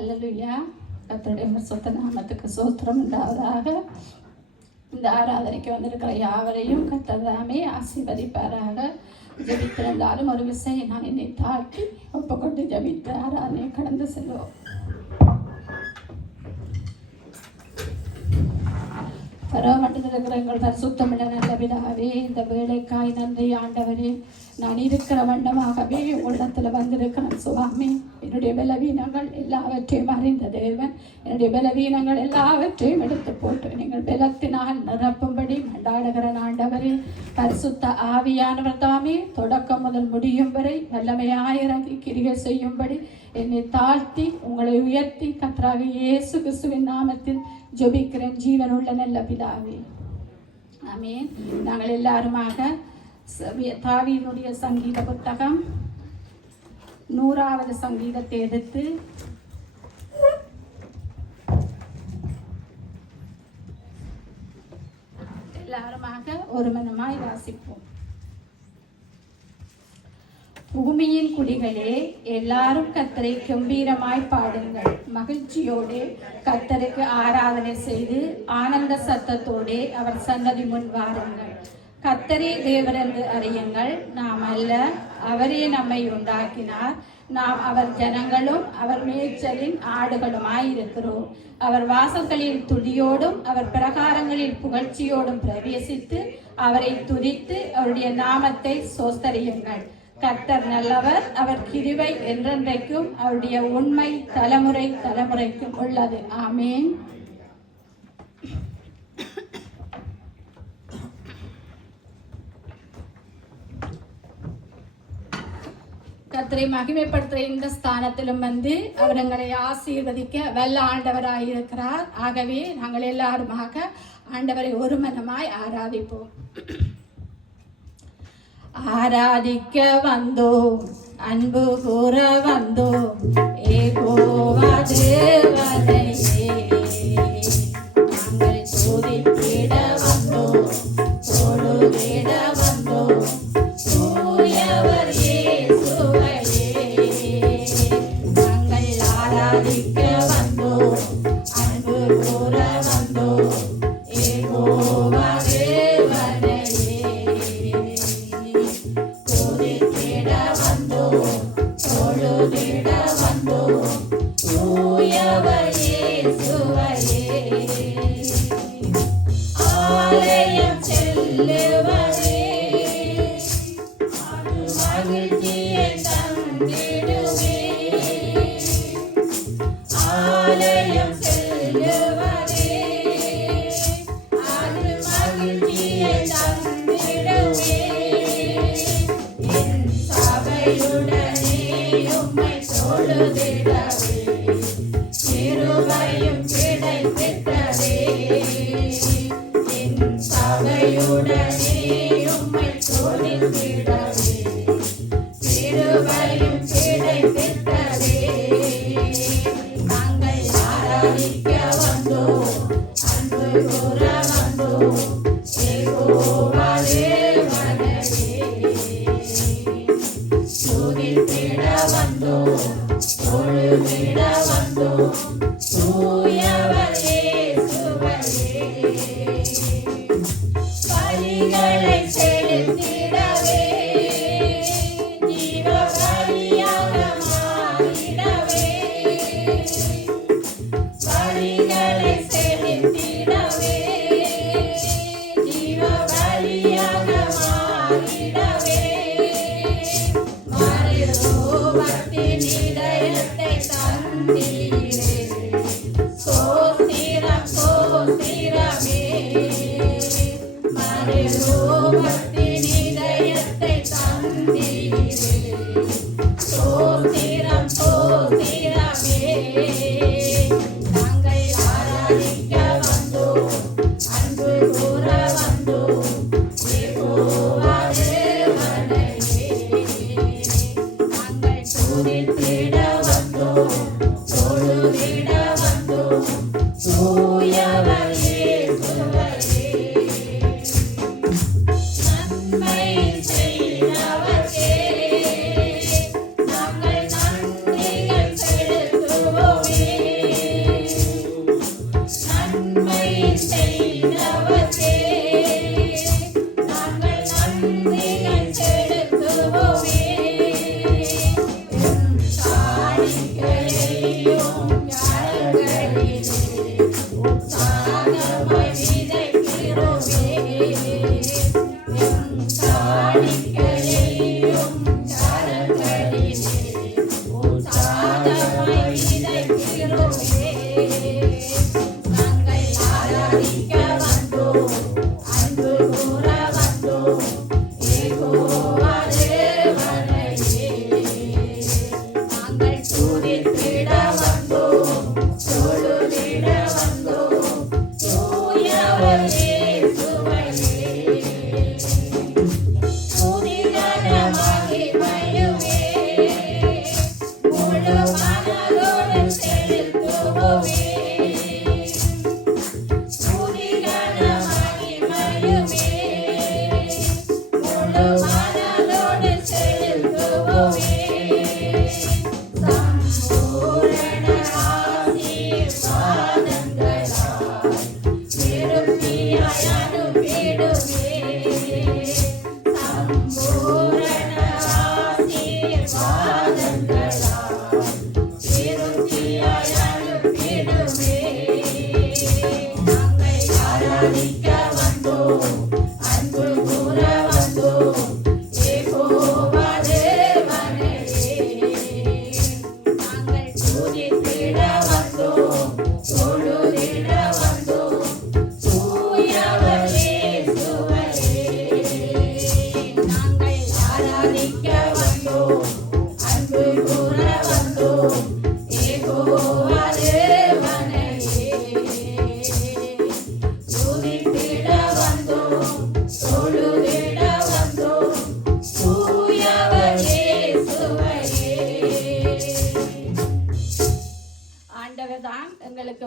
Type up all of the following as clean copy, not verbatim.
அல்லேலூயா. கர்த்தருடைய பரிசுத்த நாமத்துக்கு ஸ்தோத்திரம் உண்டாவதாக. இந்த ஆராதனைக்கு வந்திருக்கிற யாவரையும் கர்த்தர் தாமே ஆசீர்வதிப்பாராக. ஜெபித்திருந்தாலும் ஒரு விஷயம் நான் என்னை தாழ்த்தி ஒப்புக்கொண்டு ஜெபித்து ஆராதனை கடந்து செல்வோம். பரமண்டலத்தில் இருக்கிற எங்கள் பரிசுத்தமிழ நல்ல பிதாவே, இந்த வேலைக்காய் நன்றி ஆண்டவரே. நான் இருக்கிற வண்ணமாகவே உங்களிடத்தில் வந்திருக்கிறேன் சுவாமி. என்னுடைய பலவீனங்கள் எல்லாவற்றையும் அறிந்த தேவன், என்னுடைய பலவீனங்கள் எல்லாவற்றையும் எடுத்து போட்டு நீங்கள் பலத்தினால் நிரப்பும்படி மண்டாடுகிற ஆண்டவரே. பரிசுத்த ஆவியானவர் தாமே தொடக்கம் முதல் முடியும் வரை வல்லமையாயிறங்கி கிரியை செய்யும்படி என்னை தாழ்த்தி உங்களை உயர்த்தி கர்த்தராகிய இயேசு கிறிஸ்துவின் நாமத்தில் ஜெபிக்கிறேன் ஜீவனுள்ள நல்ல பிதாவே, ஆமென். நாங்கள் எல்லாருமாக தாவீதுடைய சங்கீத புத்தகம் 100வது சங்கீதத்தை எடுத்து எல்லாருமாக ஒரு மனமாய் வாசிப்போம். பூமியின் குடிகளே, எல்லாரும் கர்த்தரை கம்பீரமாய் பாடுங்கள். மகிழ்ச்சியோடு கர்த்தருக்கு ஆராதனை செய்து ஆனந்த சத்தத்தோடு அவர் சன்னதி முன் வாருங்கள். கர்த்தரே தேவர் என்று அறியுங்கள். நாம் அல்ல, அவரே நம்மை உண்டாக்கினார். நாம் அவர் ஜனங்களும் அவர் மேய்ச்சலின் ஆடுகளுமாயிருக்கிறோம். அவர் வாசல்களில் துதியோடும் அவர் பிரகாரங்களில் புகழ்ச்சியோடும் பிரவேசித்து அவரை துதித்து அவருடைய நாமத்தை சோஸ்தரியுங்கள். கர்த்தர் நல்லவர், அவர் கிருபை என்றென்றைக்கும், அவருடைய உண்மை தலைமுறை தலைமுறைக்கும் உள்ளது. ஆமென். கர்த்தரை மகிமைப்படுத்துகிற இந்த ஸ்தானத்திலும் வந்து அவர் எங்களை ஆசீர்வதிக்க வல்ல ஆண்டவராயிருக்கிறார். ஆகவே நாங்கள் எல்லாருமாக ஆண்டவரை ஒரு மனமாய் ஆராதிப்போம். ஆராதிக்க வந்தோம், அன்பு கூற வந்தோம், யெகோவா தேவனையே. நாங்கள் துதித்திட வந்தோம், தொழுதிட வந்தோம், தூயவர் இயேசுவையே. நாங்கள் ஆராதிக்க வந்தோம், அன்பு கூற வந்தோம், யெகோவா Amen.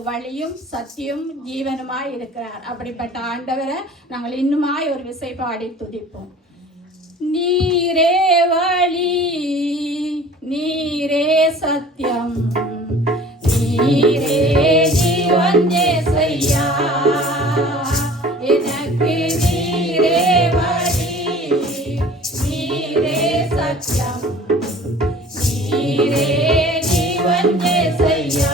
வழியும் சத்தியும் ஜீவனுமாய் இருக்கிறார். அப்படிப்பட்ட ஆண்டவரை நாங்கள் இன்னுமாய் ஒரு விசை பாடி துதிப்போம். நீரே வழி, நீரே சத்தியம், நீரே ஜீவன் ஏசையா. எனக்கு நீரே வழி, நீரே சத்தியம், நீரே ஜீவன் ஏசையா.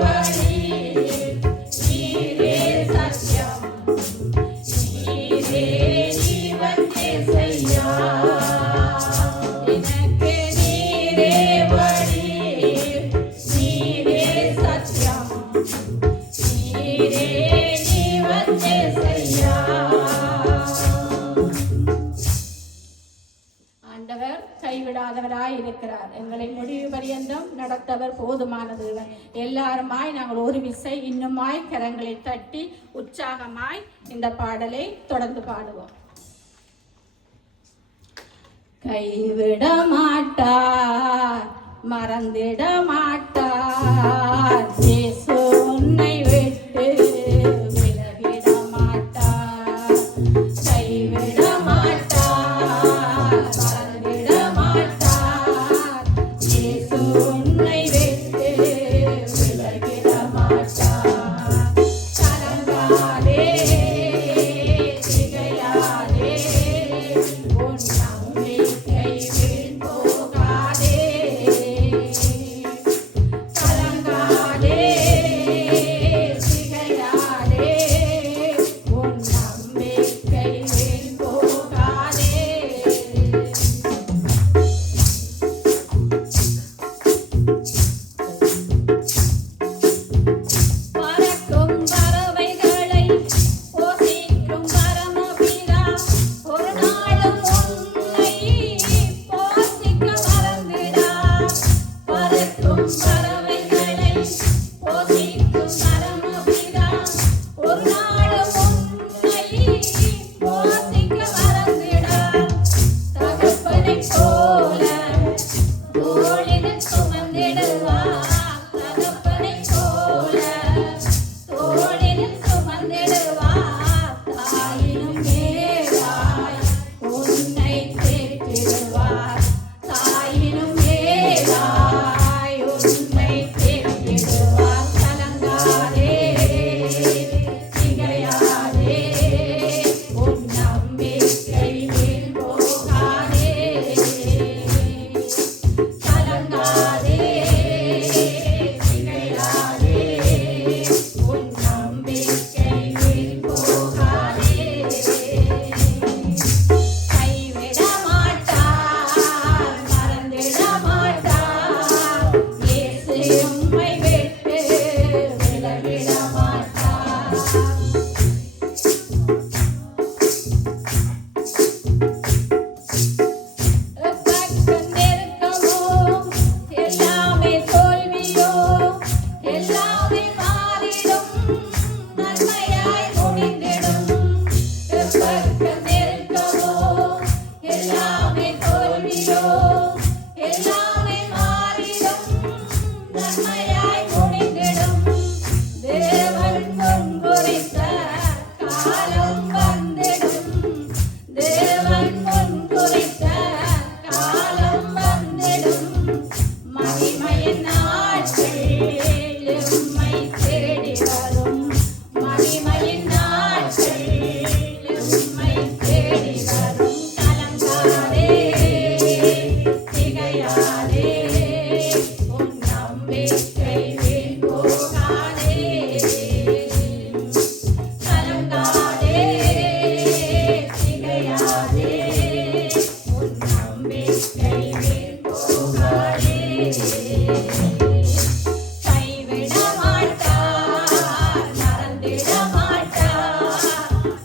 Bye. மாட்டார். எங்களை முடிவு பரியந்தம் நடத்தவர் போதுமான தேவன். எல்லாருமாய் நாங்கள் ஒரு விசை இன்னுமாய் கரங்களை தட்டி உற்சாகமாய் இந்த பாடலை தொடர்ந்து பாடுவோம். கைவிட மாட்டார், மறந்திட மாட்டார், இயேசு உன்னை விட்டு விலகிட மாட்டார். கைவிட மாட்டார், மறந்திட மாட்டார், இயேசு உன்னை விட்டு விலகிட மாட்டார். கலங்காதே, திகையாதே, உன் நம்பிக்கை வீண் போகாதே. கலங்காதே, திகையாதே, உன் நம்பிக்கை வீண் போகாதே. பறக்கும் பறவைகளை போஷிக்கும் பரமபிதா ஒரு நாளும் உன்னை போஷிக்க மறந்திடார். பறக்கும் பறவைகளை போஷிக்கும் பரமபிதா ஒரு நாளும் உன்னை போஷிக்க மறந்திடார். தகப்பனைப் போல தோளினில் சுமந்திடுவார். தகப்பனைப் போல தோளினில் சுமந்திடுவார். தாயினும் மேலாய் உன்னை தேற்றிடுவார். தாயினும் மேலாய் உன்னை தேற்றிடுவார். கலங்காதே, திகையாதே, உன் நம்பிக்கை வீண் போகாதே. கலங்காதே, திகையாதே, உன் நம்பிக்கை வீண் போகாதே. கைவிட மாட்டார், மறந்திட மாட்டார், இயேசு உம்மை விட்டு விலகிட மாட்டார். எப்பக்கம் நெருக்கமோ, எல்லாமே தோல்வியோ, எல்லாமே மாறிடும், நன்மையாய் முடிந்திடும். எப்பக்கம் நெருக்கமோ, எல்லாமே தோல்வியோ, எல்லாமே மாறிடும், நன்மையாய் முடிந்திடும். தேவன் முன்குறித்த காலம் வந்திடும். தேவன் முன்குறித்த காலம் வந்திடும். மகிமையின் நாட்கள் எம்மை தேடி வரும். மகிமையின் நாட்கள் எம்மை தேடி வரும். கலங்காதே, திகையாதே, உன் நம்பிக்கை வீண் போகாதே. கலங்காதே, திகையாதே, உன் நம்பிக்கை வீண் போகாதே. கைவிட மாட்டார், மறந்திட மாட்டார்,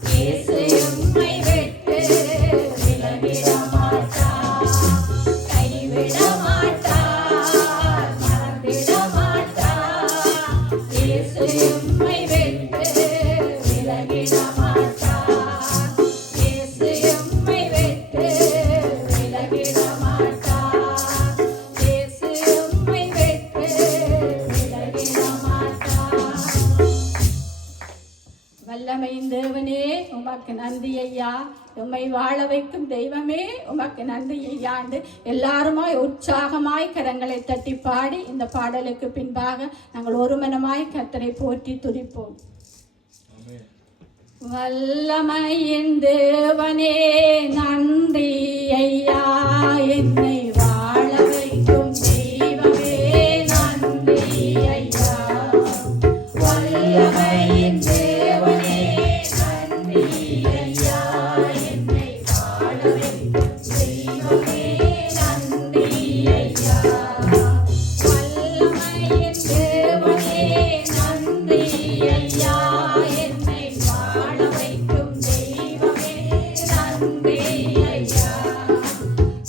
இயேசு உம்மை விட்டு விலகிட மாட்டார். கைவிட மாட்டார், மறந்திட மாட்டார், இயேசு உம்மை விட்டு விலகிட மாட்டார். இயேசு உம்மை விட்டு விலகிட மாட்டார். இயேசு உம்மை விட்டு விலகிட மாட்டார். வல்லமையின் தேவனே உமக்கு நன்றி ஐயா. உம்மை வாழ வைக்கும் தெய்வமே உமக்கு நன்றி ஐயாண்டு எல்லாருமாய் உற்சாகமாய் கரங்களை தட்டி பாடி இந்த பாடலுக்கு பின்பாக நாங்கள் ஒருமனமாய் கர்த்தரை போற்றி துதிப்போம். வல்லமையின் தேவனே நன்றி ஐயா. என்னை வாழ வைக்கும் தெய்வமே நன்றி ஐயா. வல்லமையின் தேவனே நன்றி ஐயா. என்னை வாழ வைக்கும் தெய்வமே நன்றி ஐயா. வல்லமையின் தேவனே நன்றி ஐயா. என்னை வாழ வைக்கும் தெய்வமே நன்றி ஐயா.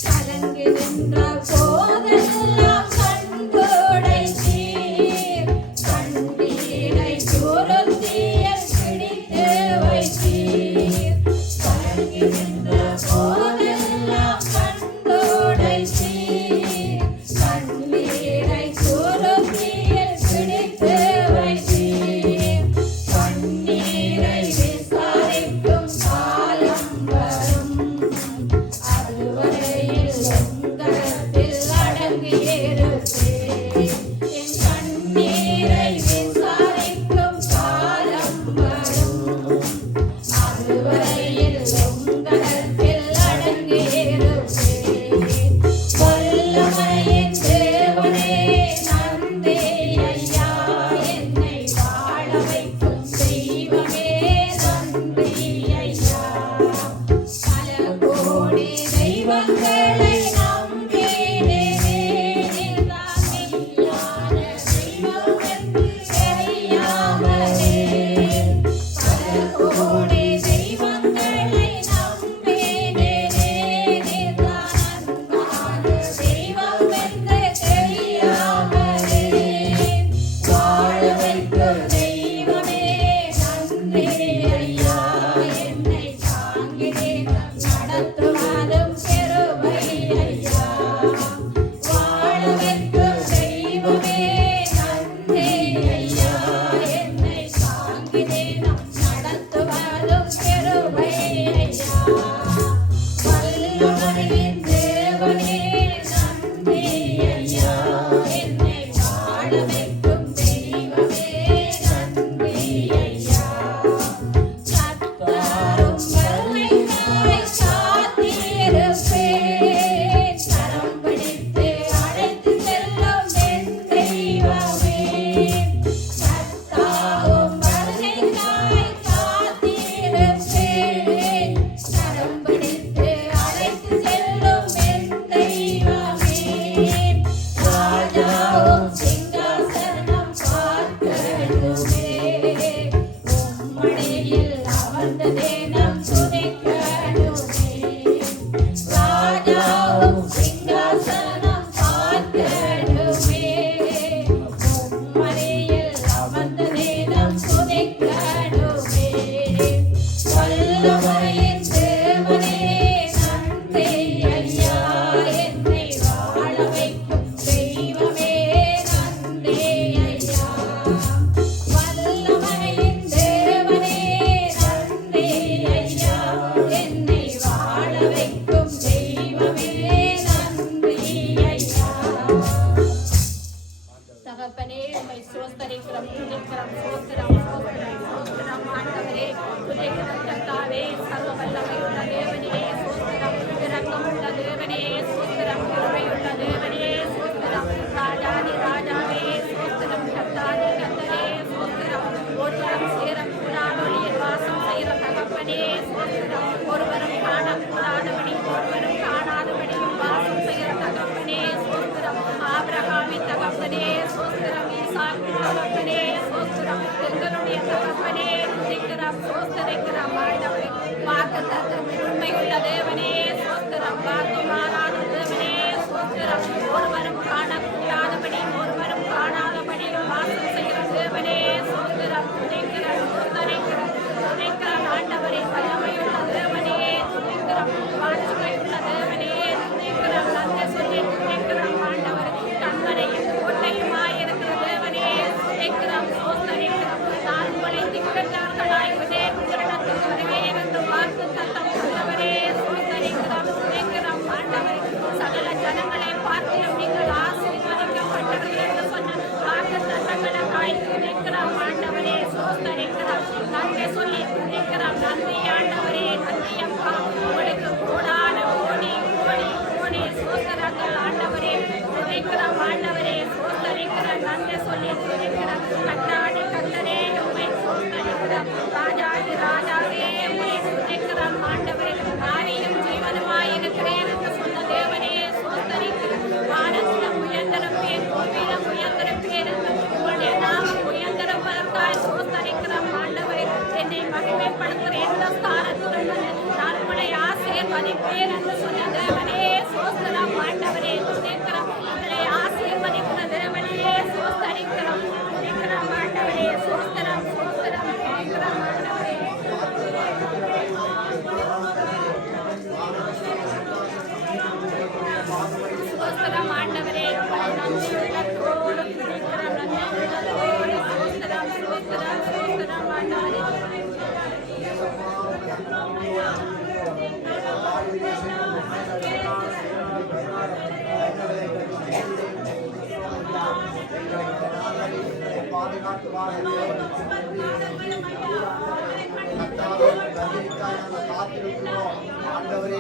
கலங்குகிற உண்மையுள்ள தேவனே சோஸ்திரம், பார்த்து மாறாத தேவனே சோஸ்திரம், ஒருவரும் காணக்கூடாதபடி ஒருவரும் காணாதபடி வாசம் செய்கிற தேவனே சோஸ்திரம், துணைக்கிறோம் துணைக்கிறோம் துணைக்கிறோம் ஆண்டவரே, வல்லமையுள்ள தேவனே துணைக்கிறோம், வாட்சிமையுள்ள தேவனே துணைக்கிறோம், நன்மை சொல்லி துணைக்கிறோம் ஆண்டவர், கண்மனையும் கோட்டையுமாயிருக்கிற தேவனே துணைக்கிறோம் சோஸ்தரிக்கிறோம். நான் உங்களை திக்கற்றார்களாய் உங்களிடத்தில் வருகை என்று வாக்கு தத்தம் உள்ளவரே சோஸ்தரிக்கிறோம் துணைக்கிறோம் ஆண்டவர். சகல ஜனங்களை பார்த்திலும் நீங்கள் ஆசீர்வதிக்கப்பட்டவர்கள் என்று சொன்ன வாக்கு தத்தங்களுக்காய் துணைக்கிறோம் ஆண்டவரே சோஸ்தரிக்கிறோம். நன்மை சொல்லி துணைக்கிறோம். நன்றி ஆண்டவரே, நன்றி அப்பா. உங்களுக்கு கோடான கோடி கோடி கோடி சோஸ்தரங்கள் ஆண்டவரே துணைக்கிறோம் ஆண்டவரே சோஸ்தரிக்கிறோம். நன்மை சொல்லி துணைக்கிறோம். கட்டாடி கட்டரே உண்மை சோஸ்தரிக்கிறோம். ராஜாதி ராஜாவே உண்மை துணைக்கிறோம் ஆண்டவரே. ஆவியும் ஜீவனுமாய் இருக்கிறேன் என்று சொன்ன தேவனே சோஸ்தரிக்கிறோம். வானத்திலும் உயர்ந்திருப்பேன், பூமியிலும் உயர்ந்திருப்பேன் என்று உங்களுடைய நாமம் உயர்ந்திருப்பதற்காய் சோஸ்தரிக்கிறோம் ஆண்டவரே. என்னை மகிமைப்படுத்துகிற எந்த ஸ்தானத்திலும் நான் உங்களை ஆசீர்வதிப்பேன் என்று சொன்ன தேவனே சோஸ்தரம் ஆண்டவரே துணைக்கிறோம். உங்களை ஆசீர்வதிக்கிற தேவனே சோஸ்தரிக்கிறோம் துணைக்கிறோம் ஆண்டவரே சோஸ்தரம் சோஸ்தரம் துணைக்கிறோம் ஆண்டவரே. சோஸ்தரம் ஆண்டவரே, நன்றியுள்ளத்தோடு துணைக்கிறோம், நன்றியுள்ளத்தோடு சோஸ்தரம் சோஸ்தரம் சோஸ்தரம் ஆண்டவரே. ஆண்டவரே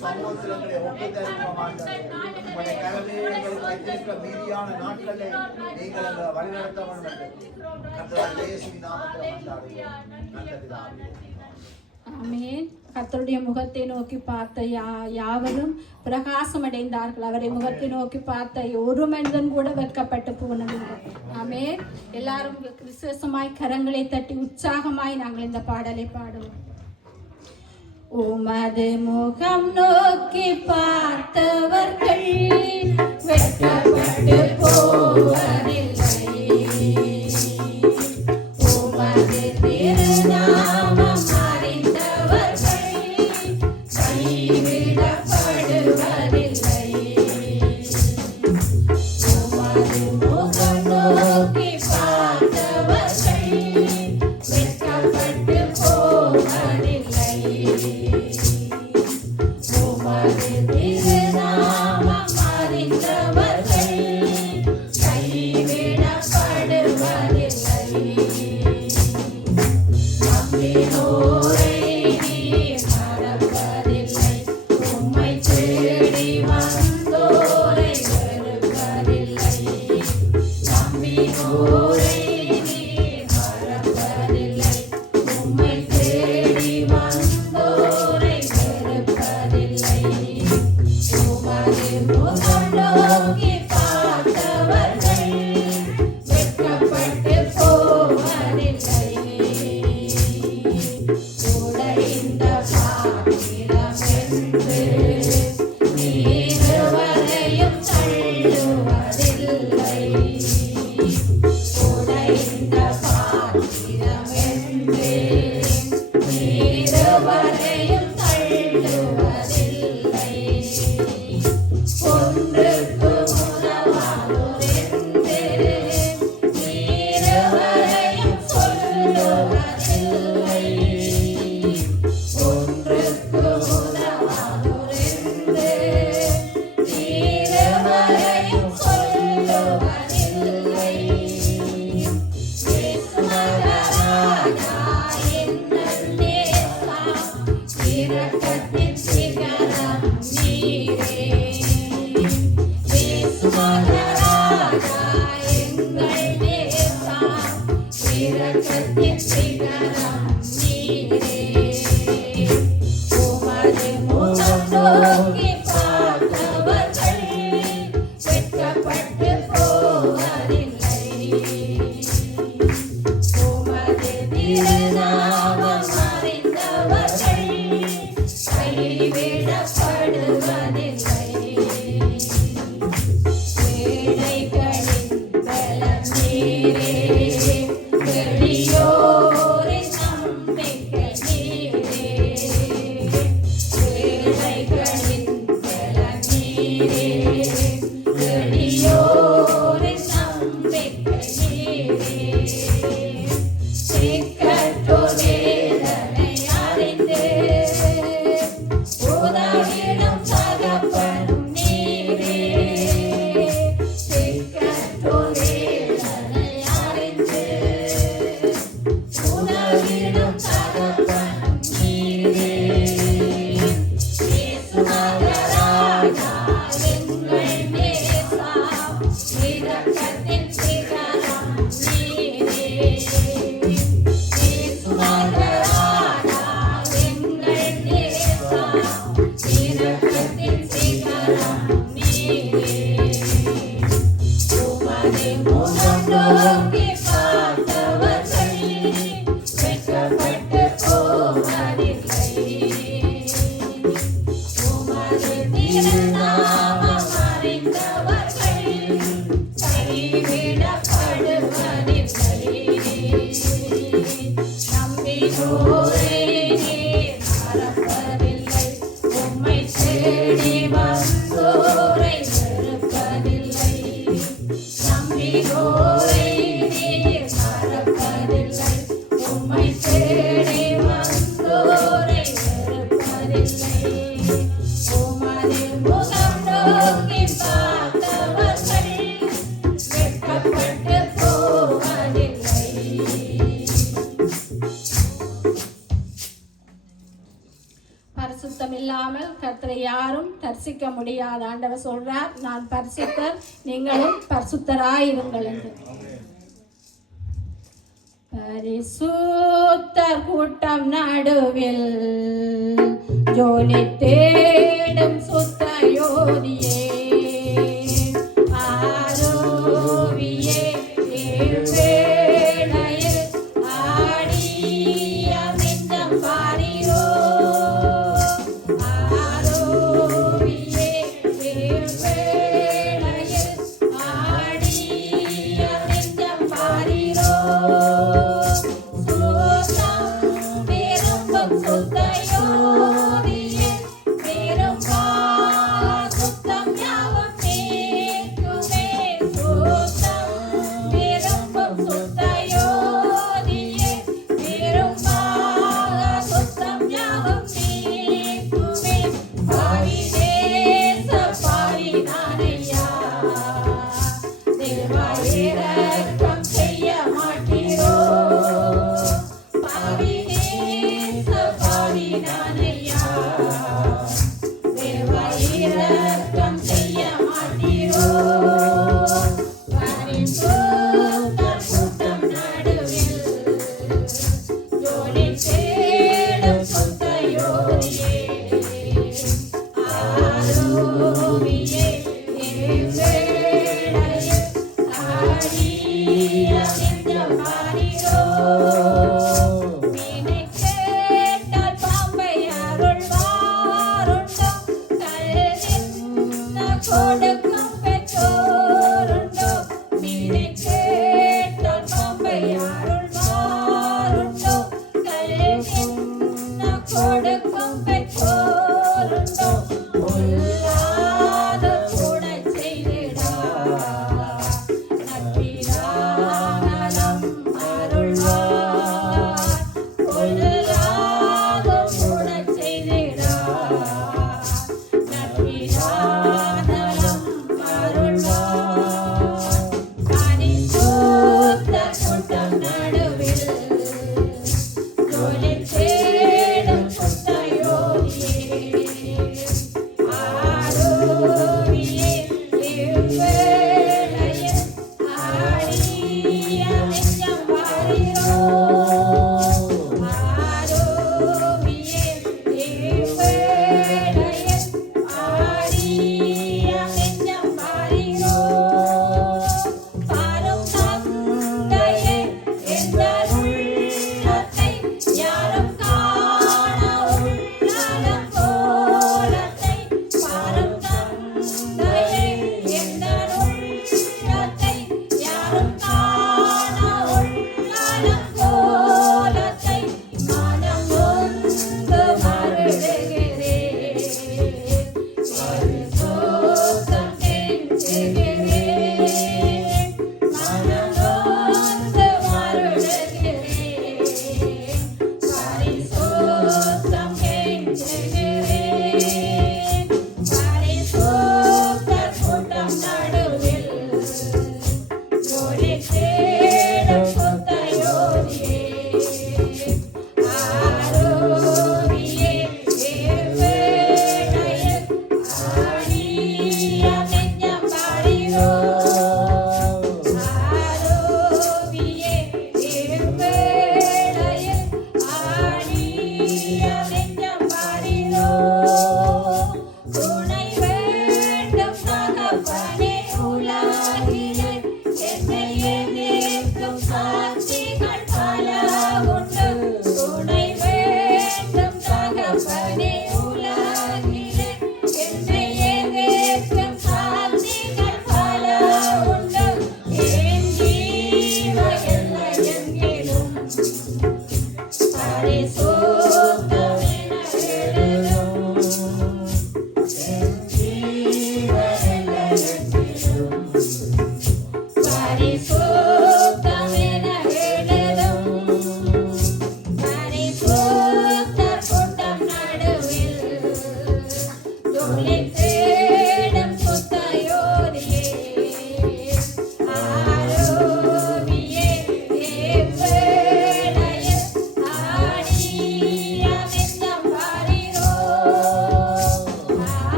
சமூகத்திலே மீதியான நாட்களை நீங்கள் வழிநடத்த ஆமென். கர்த்தருடைய முகத்தை நோக்கி பார்த்த யாவரும் பிரகாசம் அடைந்தார்கள். அவரை முகத்தை நோக்கி பார்த்த ஒரு மனிதன் கூட வெட்கப்பட்டு போனதில்லை. ஆமென். எல்லாரும் விசேஷமாய் கரங்களை தட்டி உற்சாகமாய் நாங்கள் இந்த பாடலை பாடுவோம். உமது முகம் நோக்கி பார்த்தவர்கள் வெட்கப்பட்டு போவதில்லை. உமது திருநாமம் அறிந்தவர்கள் கைவிடப்படுவதில்லை. உமது முகம் நோக்கி பார்த்தவர்கள் வெட்கப்பட்டு போவதில்லை. உமது திருநாமம் அறிந்தவர்கள் கைவிடப்படுவதில்லை. நம்பினோரை நீர் மறப்பதில்லை. உம்மை தேடி வந்தோரை வெறுப்பதில்லை. நம்பினோரை நீர் பரிசுத்தம் இல்லாமல் கர்த்தரை யாரும் தரிசிக்க முடியாது. ஆண்டவர் சொல்றார், நான் பரிசுத்தர், நீங்களும் பரிசுத்தராயிருங்கள் என்று. பரிசுத்தர் கூட்டம் நடுவில் ஜோலி தேடும் சுத்த யோதியே, ஆரோவியே வேளையில் ஆடிய நெஞ்சம் பாரிரோ, ஆரோவியே வேளையில் ஆடிய நெஞ்சம் பாரிரோ, சுத்தம்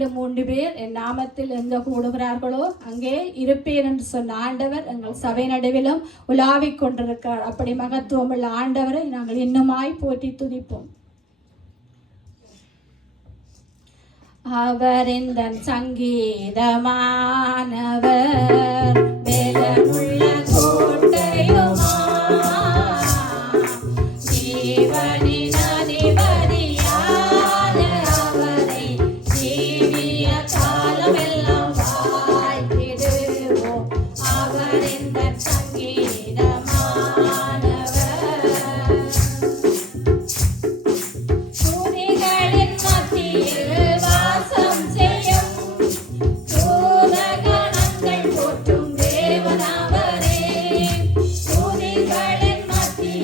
2 3 பேர் என் நாமத்தில் எங்க கூடுகிறார்களோ அங்கே இருப்பேன் என்று சொன்ன ஆண்டவர் எங்கள் சபை நடுவிலும் உலாவிக் கொண்டிருக்கிறார். அப்படி மகத்துவமுள்ள ஆண்டவரை நாங்கள் இன்னுமாய் போற்றி துதிப்போம். அவர் இந்த சங்கீதமானவர் வேலமுள்ள கோட்டையுமா ஜீவனின் அதிபதியான அவரை ஜீவிய காலமெல்லாம் வாழ்த்திடுவோம். அவர் இந்த சங்கீதமானவர் துதிகளின் மத்தியில்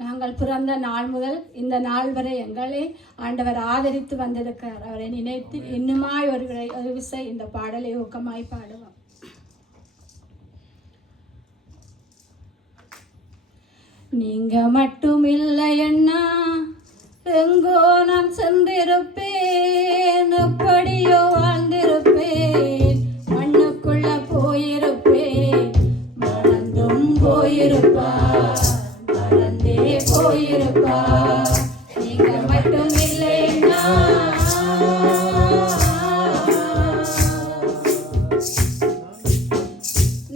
நாங்கள் பிறந்த நாள் முதல் இந்த நாள் வரை எங்களை ஆண்டவர் ஆதரித்து வந்திருக்கிறார். அவரை நினைத்து இன்னுமாய் ஒரு விசை இந்த பாடலை ஊக்கமாய் பாடுவோம். நீங்க மட்டும் இல்லையண்ணா எங்கோ நான் சென்றிருப்பேன், எப்படியோ வாழ்ந்திருப்பேன், மண்ணுக்குள்ள போயிருப்பேன், மறந்தும் போயிருப்பார், மறந்தே போயிருப்பார். நீங்க மட்டும் இல்லைன்னா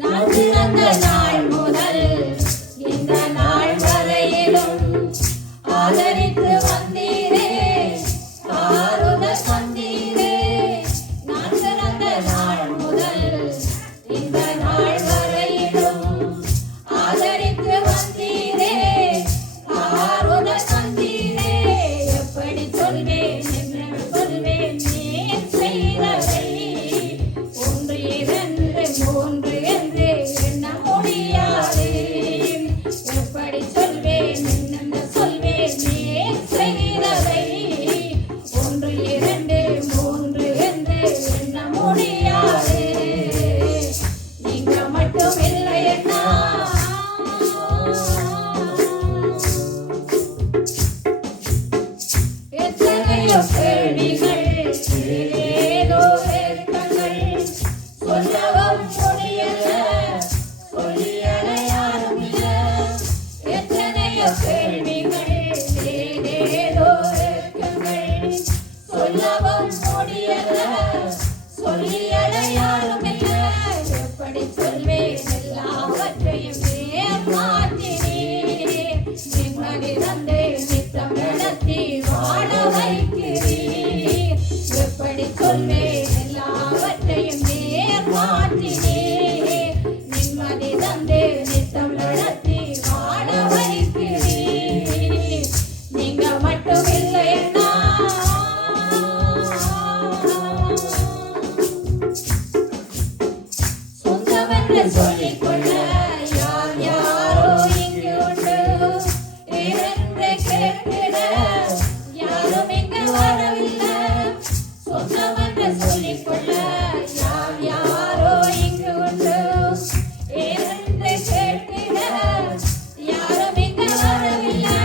நான் பிறந்த நாள் முதல் இந்த நாள் வரையிலும் ஆதரித்து வந்தீரே, ஆறுதல் தந்தீரே. நான் பிறந்த நாள் முதல் இந்த நாள் வரையிலும் ஆதரித்து வந்தீரே, ஆறுதல் தந்தீரே. எப்படி சொல்வேன் என்ன சொல்வேன் நீர் செய்ததை, ஒன்று இரண்டு மூன்று என்று எண்ண முடியாது. எப்படி சொல்வேன் என்னென்ன சொல்வேன் நீர் கேள்விகள் ஏதேதோ ஏக்கங்கள் சொல்லவும் முடியல சொல்லியல யாரும் இல்ல எத்தனையோ கேள்விகள் ஏதேதோ ஏக்கங்கள் சொல்லவும் முடியல சொல்லியல யாரும் இல்ல எப்படி சொல்வேன் எல்லாவற்றையும் மாற்றினேன் நிம்மதி தந்தை நித்தம் நடத்தி வாழ வைக்கிறீர் எப்படி சொல்வேன் எல்லாவற்றையும் மாற்றினேன் நிம்மதி தந்தை நித்தம் நடத்தி வாழ வைக்கிறீர் நீங்க மட்டும் இல்லைன்னா சொந்தவென்று சொல்லிக்கொள்ள யார் யாரோ இங்கு உண்டு என்று கேட்கிற யாரும் இங்கு வரவில்லை சொந்தவென்று சொல்லிக்கொள்ள யார் யாரோ இங்கு உண்டு என்று கேட்கிற யாரும் இங்கு வரவில்லை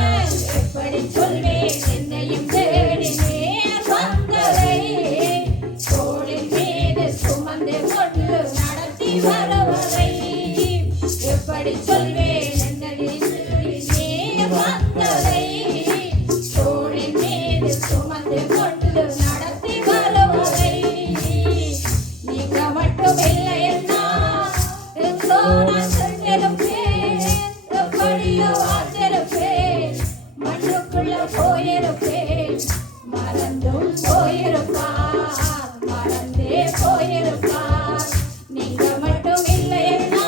எப்படி சொல்வேன் என்னையும் தேடி நேர் வந்ததை தோளின் மீது சுமந்து கொண்டு நடத்தி வருவதை எப்படி சொல்வேன் என்னையும் நேர் வந்ததை தோளின் மீது சுமந்து கொண்டு நடத்தி வருவதை நீங்க மட்டும் இல்லைன்னா எங்கோ நான் சென்றிருப்பேன் எப்படியோ வாழ்ந்திருப்பேன் மண்ணுக்குள்ள போயிருப்பேன் மறந்தும் போயிருப்பார் மறந்தே போயிருப்பார் நீங்க மட்டும் இல்லைன்னா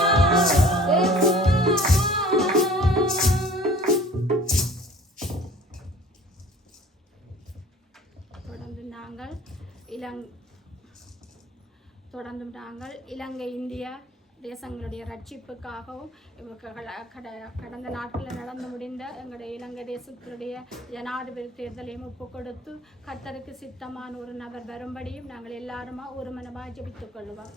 தொடர்ந்து நாங்கள் இலங்கை இந்தியா தேசங்களுடைய ரட்சிப்புக்காகவும் கடந்த நாட்களில் நடந்து முடிந்த எங்களுடைய இலங்கை தேசத்தினுடைய ஜனாதிபதி தேர்தலையும் ஒப்புக் கொடுத்து கர்த்தருக்கு சித்தமான ஒரு நபர் வரும்படியும் நாங்கள் எல்லாருமா ஒரு மனமாக ஜெபித்துக் கொள்வோம்.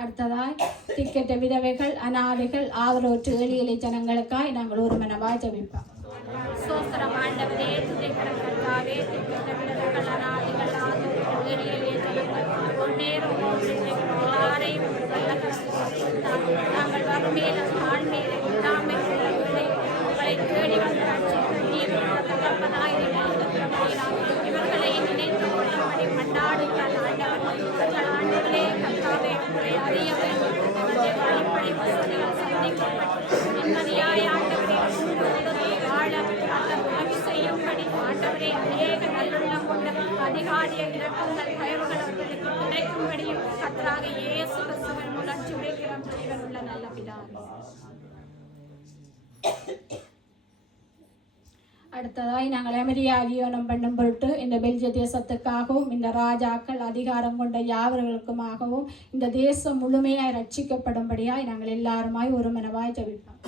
அடுத்ததாய் திக்கெட்ட விதவைகள் அநாதைகள் ஆதரவற்ற எளிய ஜனங்களுக்காய் நாங்கள் ஒரு மனமாய் ஜெபிப்போம். சோஸ்திரம் ஆண்டவரே, துதிக்கிறோம் கர்த்தாவே, திக்கெட்ட விதவைகள் அநாதைகள் ஆதரவற்ற எளிய ஜனங்கள் முன்னேறும் எல்லாரையும் நாங்கள் வறுமையிலும் ஆண்மையிலும் இல்லாமை உங்களை தேடி வந்து இவர்களை நினைத்து கொள்ளும்படி மண்டாடுங்கள் ஆண்டவர்களே கர்த்தாவே உங்களை அறிய வேண்டும் வழிபடை வசதிகள் சந்திக்கப்பட்டு நிம்மதியாய் ஆண்டவரே வாழ அந்த உதவி செய்யும்படி ஆண்டவரே அநேக நல்லுள்ளம் கொண்ட அதிகாரிய இறக்குங்கள் தயவுகள் அவர்களுக்கு கிடைக்கும்படியும் கர்த்தராக இயேசு கிறிஸ்துவின் மூலம் ஜெபிக்கிறோம் ஜீவனுள்ள நல்ல பிதாவே. அடுத்ததாய் நாங்கள் அமைதியாகியோனம் பண்ணும் பொருட்டு இந்த பெல்ஜிய தேசத்துக்காகவும் இந்த ராஜாக்கள் அதிகாரம் கொண்ட யாவர்களுக்குமாகவும் இந்த தேசம் முழுமையாய் ரட்சிக்கப்படும்படியாய் நாங்கள் எல்லாருமாய் ஒரு மனமாய் ஜெபிப்போம்.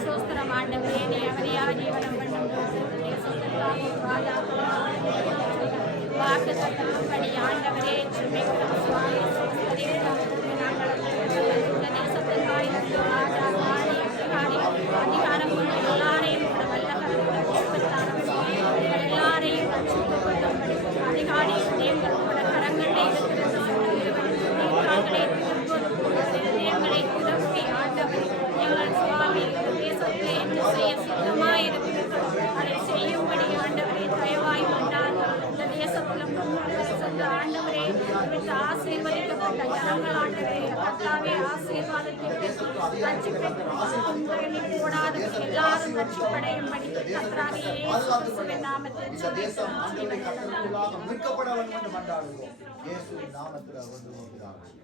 சோஸ்திரம் ஆண்டவரே, நீ அமைதியாகியோனம் பண்ணும் பொருட்டு தேசத்துக்காகவும் வாக்கு தத்தப்படி ஆண்டவரே ஜெபிக்கிறோம் சுவாமி. நாங்கள் இந்த தேசத்துக்காய் அதிகாரம் கொண்ட எல்லாரையும் எல்லாரையும் அதிகாரியும் தேவங்களோட கரங்களை தேவங்களை உதவி ஆண்டவர் எங்கள் சுவாமி தேசத்தை என்ன செய்ய சித்தமாயிருக்கிறோம் அதை செய்யும்படி ஆண்டவரை தயவாய் கொண்டார் மீட்கப்பட்ட ஜனங்கள் ஆண்டவரே கர்த்தாவே ஆசீர்வாதத்தை போடாத எல்லாரும் ரட்சிப்படையும்படி கர்த்தாவே இயேசுவின் நாமத்தில் ஜெபிக்கிறோம். மீட்கப்பட வேண்டும் என்று மன்றாடுகிறோம். இயேசுவின் நாமத்தில் கொள்கிறார்கள்.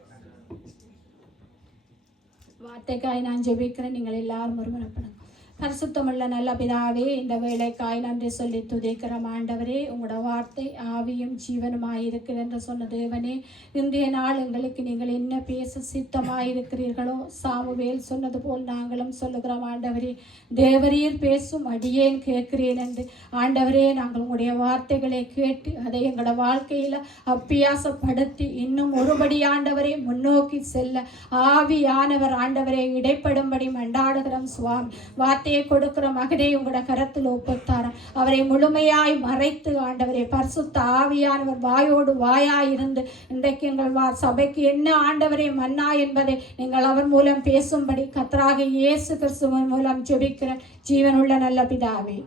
வார்த்தைக்காய் நான் ஜெபிக்கிறேன். நீங்கள் எல்லாரும் ஒருமனப்படுங்க. பரிசுத்தமுள்ள நல்ல பிதாவே, இந்த வேலைக்காய் நன்றி சொல்லி துதிக்கிறோம் ஆண்டவரே. உங்களோட வார்த்தை ஆவியும் ஜீவனுமாயிருக்கிறது என்று சொன்ன தேவனே, இன்றைய நாள் எங்களுக்கு நீங்கள் என்ன பேச சித்தமாயிருக்கிறீர்களோ சாமுவேல் சொன்னது போல் நாங்களும் சொல்லுகிறோம் ஆண்டவரே. தேவரீர் பேசும் அடியேன் கேட்கிறேன் என்று ஆண்டவரே, நாங்கள் உங்களுடைய வார்த்தைகளை கேட்டு அதை எங்களோட வாழ்க்கையில் அப்பியாசப்படுத்தி இன்னும் ஒருபடி ஆண்டவரை முன்னோக்கி செல்ல ஆவியானவர் ஆண்டவரை இடைப்படும்படி மண்டாடுகிறோம் சுவாமி. வார்த்தையை கொடுக்கிற மகனை உங்களோட கரத்தில் ஒப்புத்தார அவரை முழுமையாய் மறைத்து ஆண்டவரை பரிசுத்த ஆவியானவர் வாயோடு வாயாயிருந்து இன்றைக்கு எங்கள் சபைக்கு என்ன ஆண்டவரை மன்னா என்பதை நீங்கள் அவர் மூலம் பேசும்படி கர்த்தராகிய இயேசு கிறிஸ்துவின் மூலம் ஜெபிக்கிற ஜீவனுள்ள நல்ல பிதாவே.